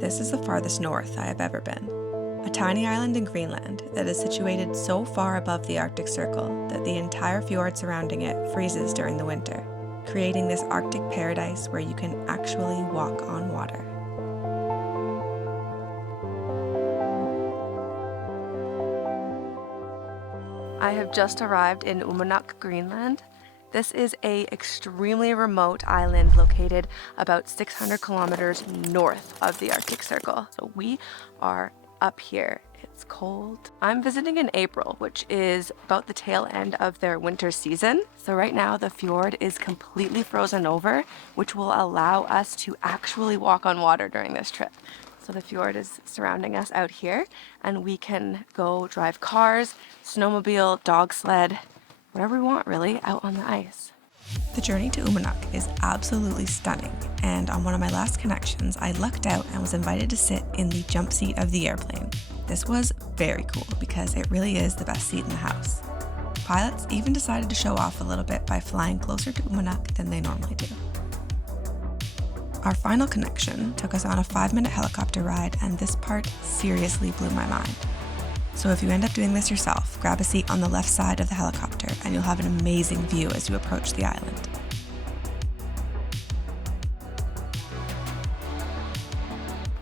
This is the farthest north I have ever been. A tiny island in Greenland that is situated so far above the Arctic Circle that the entire fjord surrounding it freezes during the winter, creating this Arctic paradise where you can actually walk on water. I have just arrived in Uummannaq, Greenland. This is an extremely remote island located about 600 kilometers north of the Arctic Circle. So we are up here. It's cold. I'm visiting in April, which is about the tail end of their winter season. So right now the fjord is completely frozen over, which will allow us to actually walk on water during this trip. So the fjord is surrounding us out here, and we can go drive cars, snowmobile, dog sled, whatever we want really, out on the ice. The journey to Uummannaq is absolutely stunning, and on one of my last connections, I lucked out and was invited to sit in the jump seat of the airplane. This was very cool because it really is the best seat in the house. Pilots even decided to show off a little bit by flying closer to Uummannaq than they normally do. Our final connection took us on a 5-minute helicopter ride, and this part seriously blew my mind. So if you end up doing this yourself, grab a seat on the left side of the helicopter and you'll have an amazing view as you approach the island.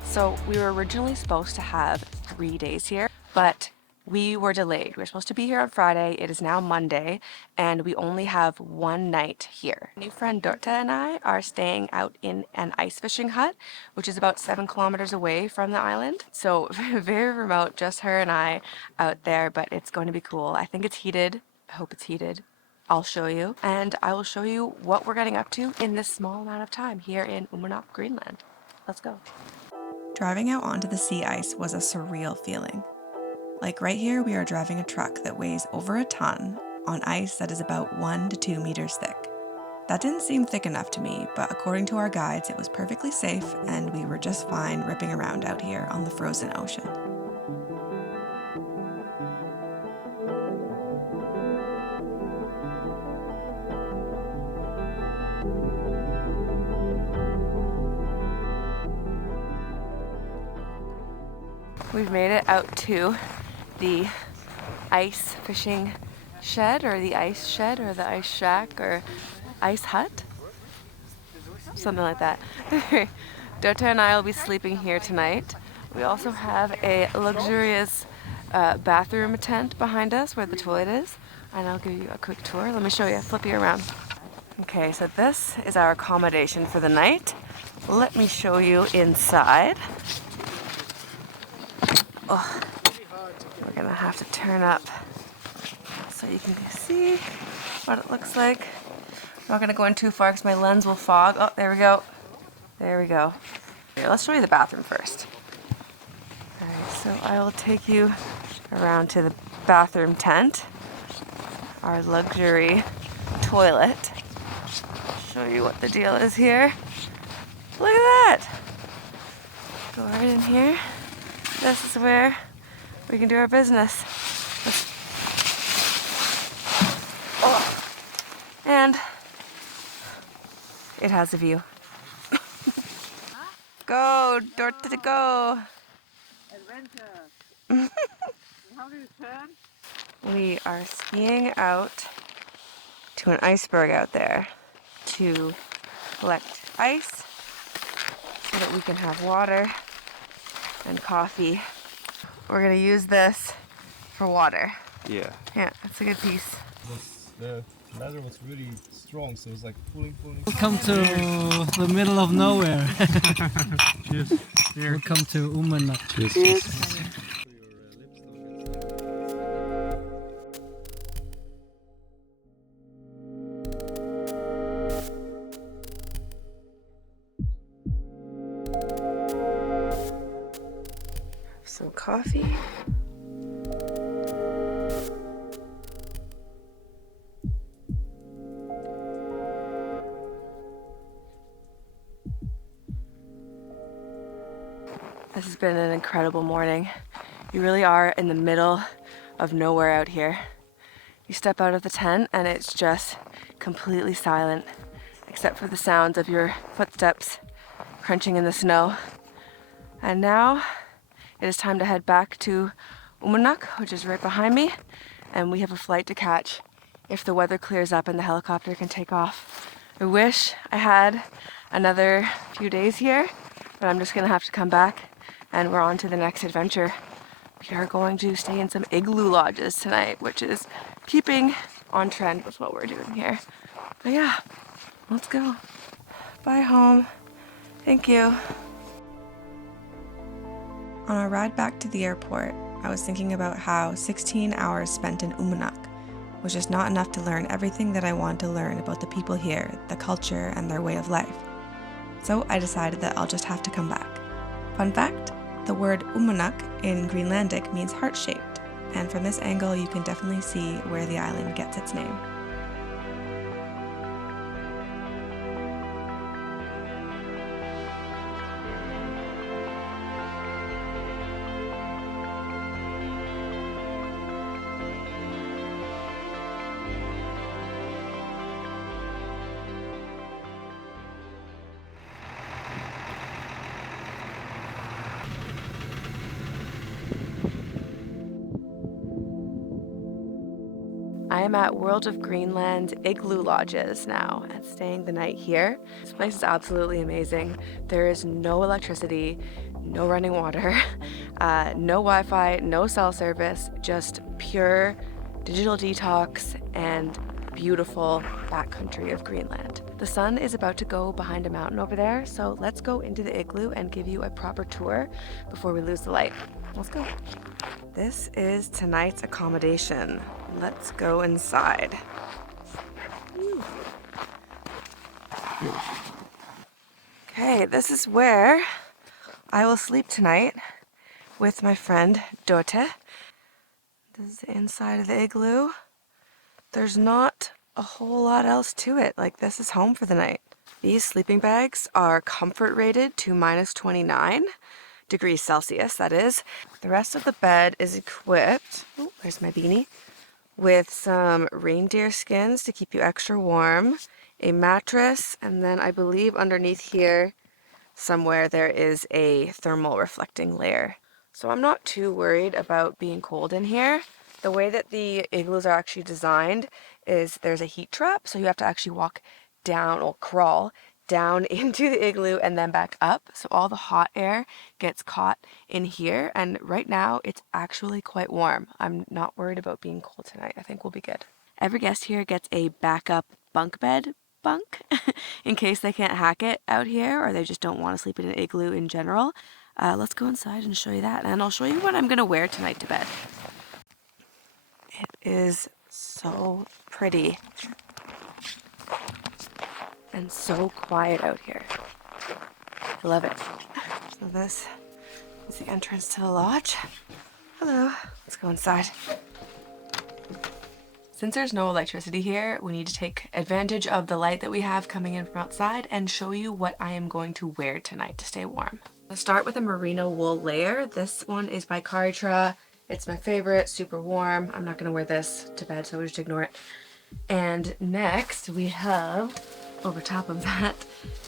So we were originally supposed to have 3 days here, but we were delayed. We were supposed to be here on Friday. It is now Monday, and we only have 1 night here. My new friend Dorte and I are staying out in an ice fishing hut, which is about 7 kilometers away from the island. So very remote, just her and I out there, but it's going to be cool. I think it's heated. I hope it's heated. I'll show you, and I will show you what we're getting up to in this small amount of time here in Uummannaq, Greenland. Let's go. Driving out onto the sea ice was a surreal feeling. Like right here, we are driving a truck that weighs over a ton on ice that is about 1 to 2 meters thick. That didn't seem thick enough to me, but according to our guides, it was perfectly safe and we were just fine ripping around out here on the frozen ocean. We've made it out to the ice fishing shed, or the ice shed, or the ice shack, or ice hut, something like that. Dorte and I will be sleeping here tonight. We also have a luxurious bathroom tent behind us where the toilet is, and I'll give you a quick tour. Let me show you, flip you around. Okay, so this is our accommodation for the night. Let me show you inside. Oh. We're gonna have to turn up so you can see what it looks like. I'm not gonna go in too far because my lens will fog. Oh, there we go. There we go. Here, let's show you the bathroom first. Alright, so I will take you around to the bathroom tent, our luxury toilet. Show you what the deal is here. Look at that! Go right in here. This is where we can do our business. Oh. And it has a view. Go, Dorte, go! Adventure! How do you turn? We are skiing out to an iceberg out there to collect ice so that we can have water and coffee. We're gonna use this for water. Yeah. Yeah, it's a good piece. The ladder was really strong, so it's like pulling. Welcome to the middle of nowhere. Cheers. Welcome to Uummannaq. Cheers. Some coffee. This has been an incredible morning. You really are in the middle of nowhere out here. You step out of the tent and it's just completely silent, except for the sounds of your footsteps crunching in the snow. And now it is time to head back to Uummannaq, which is right behind me, and we have a flight to catch if the weather clears up and the helicopter can take off. I wish I had another few days here, but I'm just gonna have to come back and we're on to the next adventure. We are going to stay in some igloo lodges tonight, which is keeping on trend with what we're doing here. But yeah, let's go. Bye home. Thank you. On our ride back to the airport, I was thinking about how 16 hours spent in Uummannaq was just not enough to learn everything that I wanted to learn about the people here, the culture, and their way of life. So I decided that I'll just have to come back. Fun fact, the word Uummannaq in Greenlandic means heart-shaped, and from this angle you can definitely see where the island gets its name. I am at World of Greenland Igloo Lodges now and staying the night here. This place is absolutely amazing. There is no electricity, no running water, no Wi-Fi, no cell service, just pure digital detox and beautiful backcountry of Greenland. The sun is about to go behind a mountain over there, so let's go into the igloo and give you a proper tour before we lose the light. Let's go. This is tonight's accommodation. Let's go inside. Okay, this is where I will sleep tonight with my friend Dote. This is the inside of the igloo. There's not a whole lot else to it. Like, this is home for the night. These sleeping bags are comfort rated to -29 degrees Celsius, that is. The rest of the bed is equipped, oh, there's my beanie, with some reindeer skins to keep you extra warm, a mattress, and then I believe underneath here somewhere there is a thermal reflecting layer. So I'm not too worried about being cold in here. The way that the igloos are actually designed is there's a heat trap, so you have to actually walk down or crawl down into the igloo and then back up. So all the hot air gets caught in here, and right now it's actually quite warm. I'm not worried about being cold tonight. I think we'll be good. Every guest here gets a backup bunk bed in case they can't hack it out here or they just don't want to sleep in an igloo in general. Let's go inside and show you that, and I'll show you what I'm gonna wear tonight to bed. It is so pretty and so quiet out here. I love it. So this is the entrance to the lodge. Hello. Let's go inside. Since there's no electricity here, we need to take advantage of the light that we have coming in from outside and show you what I am going to wear tonight to stay warm. I'll start with a merino wool layer. This one is by Karitra. It's my favorite, super warm. I'm not gonna wear this to bed, so we'll just ignore it. And next we have, over top of that,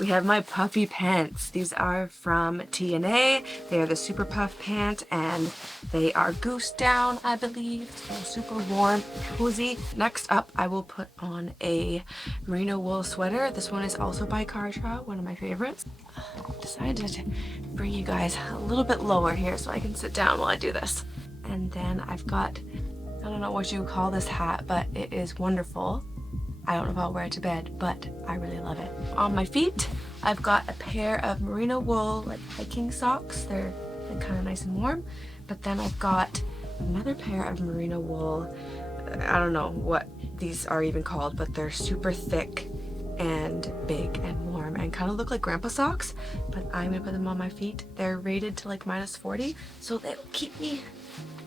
we have my puffy pants. These are from TNA. They are the super puff pant and they are goose down, I believe. So super warm, cozy. Next up, I will put on a merino wool sweater. This one is also by Karitra, one of my favorites. Decided to bring you guys a little bit lower here so I can sit down while I do this. And then I've got, I don't know what you call this hat, but it is wonderful. I don't know if I'll wear it to bed, but I really love it. On my feet, I've got a pair of merino wool like hiking socks. They're like kind of nice and warm. But then I've got another pair of merino wool. I don't know what these are even called, but they're super thick and big and warm and kind of look like grandpa socks, but I'm gonna put them on my feet. They're rated to like -40, so they'll keep me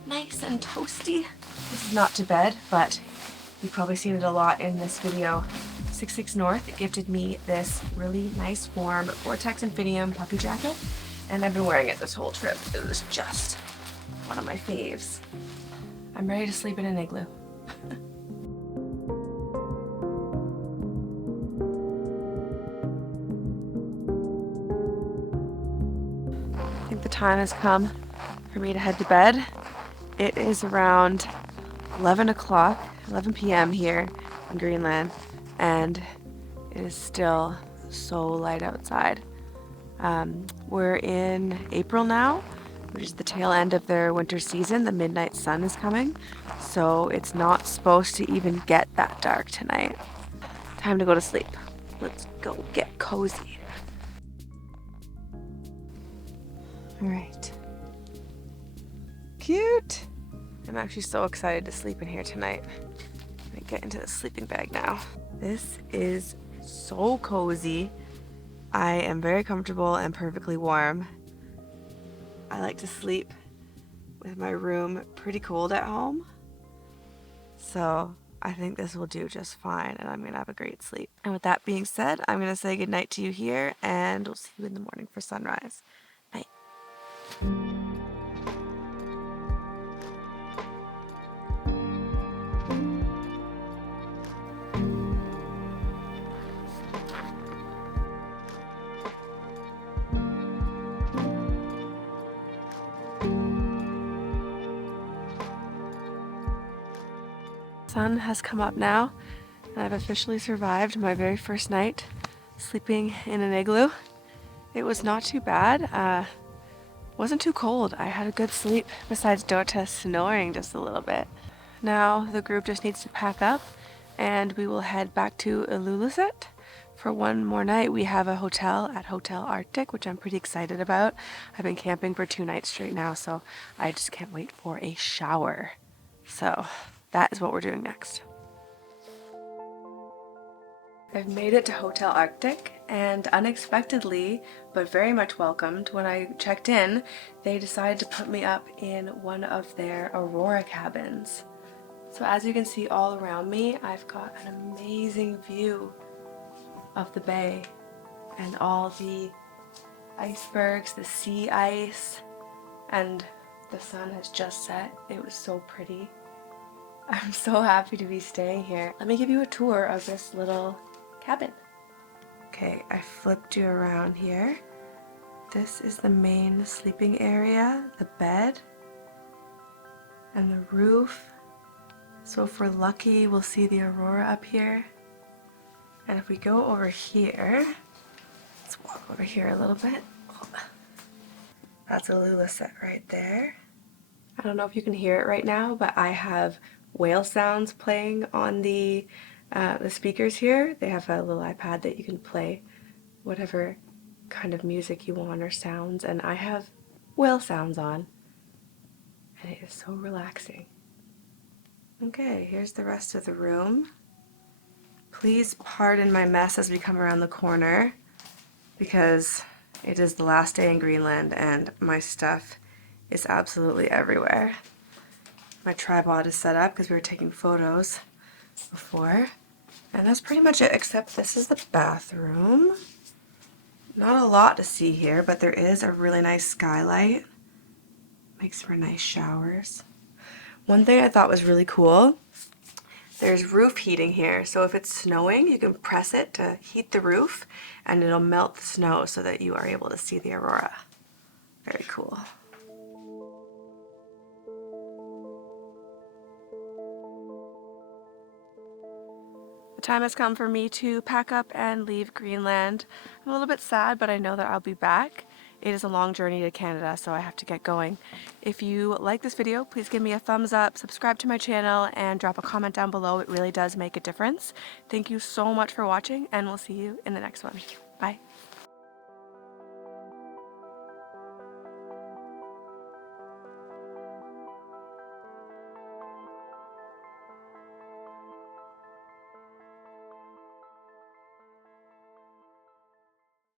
nice and toasty. This is not to bed, but you've probably seen it a lot in this video. 66 North gifted me this really nice warm Vortex Infinium puffy jacket, and I've been wearing it this whole trip. It was just one of my faves. I'm ready to sleep in an igloo. time has come for me to head to bed. It is around 11 o'clock, 11 p.m. here in Greenland, and it is still so light outside. We're in April now, which is the tail end of their winter season. The midnight sun is coming, so it's not supposed to even get that dark tonight. Time to go to sleep. Let's go get cozy. All right. Cute. I'm actually so excited to sleep in here tonight. I'm gonna get into the sleeping bag now. This is so cozy. I am very comfortable and perfectly warm. I like to sleep with my room pretty cold at home. So I think this will do just fine and I'm gonna have a great sleep. And with that being said, I'm gonna say goodnight to you here and we'll see you in the morning for sunrise. Night. Sun has come up now and I've officially survived my very first night sleeping in an igloo. It was not too bad. Wasn't too cold. I had a good sleep besides Dota snoring just a little bit. Now the group just needs to pack up and we will head back to Ilulissat for one more night. We have a hotel at Hotel Arctic, which I'm pretty excited about. I've been camping for 2 nights straight now, so I just can't wait for a shower. So that is what we're doing next. I've made it to Hotel Arctic and unexpectedly, but very much welcomed, when I checked in, they decided to put me up in one of their aurora cabins. So as you can see all around me, I've got an amazing view of the bay and all the icebergs, the sea ice, and the sun has just set. It was so pretty. I'm so happy to be staying here. Let me give you a tour of this little cabin. Okay, I flipped you around here. This is the main sleeping area, the bed, and the roof. So if we're lucky, we'll see the aurora up here. And if we go over here, let's walk over here a little bit. That's Ilulissat right there. I don't know if you can hear it right now, but I have whale sounds playing on the speakers here. They have a little iPad that you can play whatever kind of music you want or sounds, and I have whale sounds on, and it is so relaxing. Okay, here's the rest of the room. Please pardon my mess as we come around the corner, because it is the last day in Greenland and my stuff is absolutely everywhere. My tripod is set up because we were taking photos before. And that's pretty much it, except this is the bathroom. Not a lot to see here, but there is a really nice skylight. Makes for nice showers. One thing I thought was really cool, there's roof heating here. So if it's snowing, you can press it to heat the roof and it'll melt the snow so that you are able to see the aurora. Very cool. The time has come for me to pack up and leave Greenland. I'm a little bit sad, but I know that I'll be back. It is a long journey to Canada, so I have to get going. If you like this video, please give me a thumbs up, subscribe to my channel, and drop a comment down below. It really does make a difference. Thank you so much for watching, and we'll see you in the next one. Bye.